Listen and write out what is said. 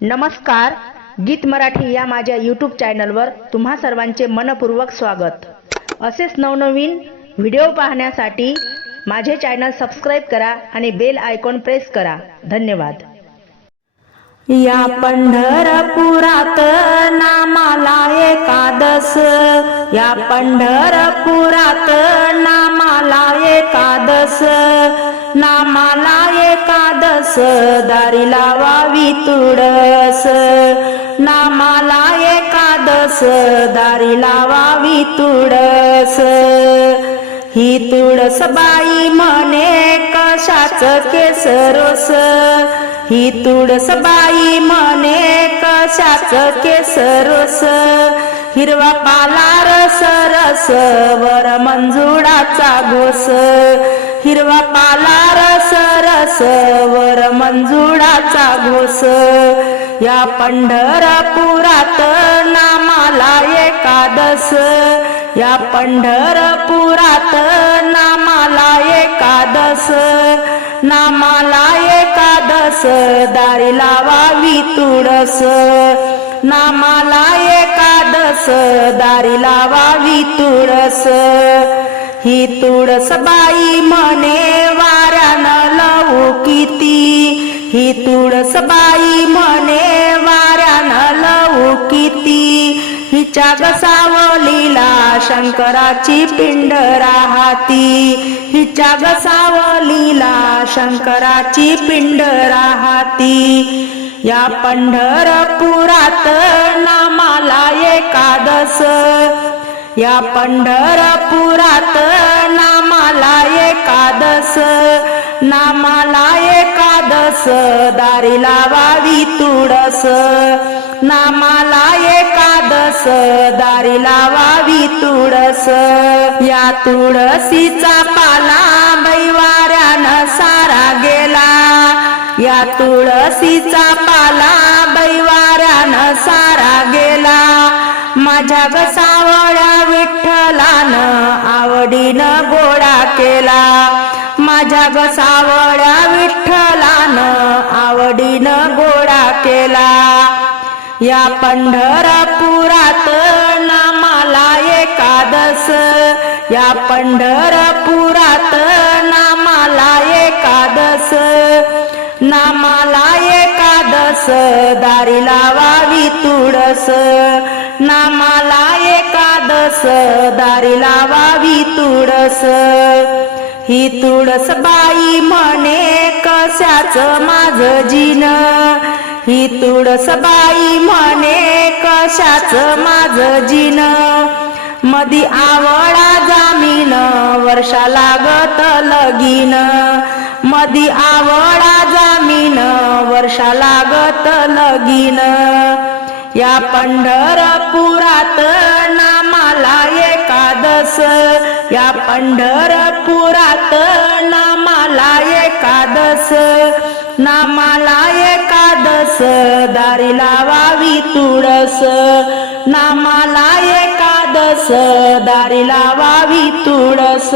नमस्कार गीत मराठी या माझ्या यूट्यूब चॅनलवर तुम्हा सर्वांचे मनपूर्वक स्वागत. असेच नवनवीन व्हिडिओ पाहण्यासाठी माझे चॅनल सबस्क्राईब करा आणि बेल आयकॉन प्रेस करा. धन्यवाद. या पंढरपुरात नामाला एकादस. या पंढरपुरात नामाला एकादस. नामाला एकादस दारी लावावी तुळस नामाला एकादस दारी लावावी तुळस ही तुळस बाई म्हणे कशाच केसरोस? ही तुळस बाई म्हणे कशाच केसरोस? हिरवा पाला रस रस वर मंजुळाचा घोस. रस वर मंजुळाचा घोस या पंढरपुरात नामाला एकादस या पंढरपुरात नामाला एकादस नामाला एकादस दारी लावावी तुळस. नामाला एकादस दारी लावावी तुळस. ही तुळस बाई म्हणे वाऱ्यानं लवू किती? ही तुळस बाई म्हणे वाऱ्यानं लवू किती? हिच्या गसावलीला शंकराची पिंड राहती. हिच्या गसावलीला शंकराची पिंड राहती. या पंढरपुरात नामाला एकादस. या पंढरपुरात नामाला एकादस नामाला एकादस दारी लावावी तुळस. नामाला एकादस दारी लावावी तुळस. या तुळसीचा पाला बैवाऱ्यानं सारा गेला. या तुळसीचा पाला बैवाऱ्यानं सारा गेला. माझ्या घसा माझ्या गसावळ्या विठ्ठलान आवडीनं गोळा केला. या पंढरपुरात नामाला एकादस. या पंढरपुरात नामाला एकादस. नामाला एकादस दारी लावावी तुळस. नामाला एकादस दारी लावावी तुळस. ही तुळस बाई म्हणे कशाच माझ जिन? ही तुळस बाई म्हणे कशाच माझ जिन? मधी आवळा जामीन वर्षा लागत लगीन. मधी आवळा जामीन वर्षा लागत लगीन. या पंढरपुरात नामाला एकादस. या पंढरपुरात नामाला एकादस नामाला एकादस दारी लावावी तुळस. नामाला एकादस दारी लावावी तुळस.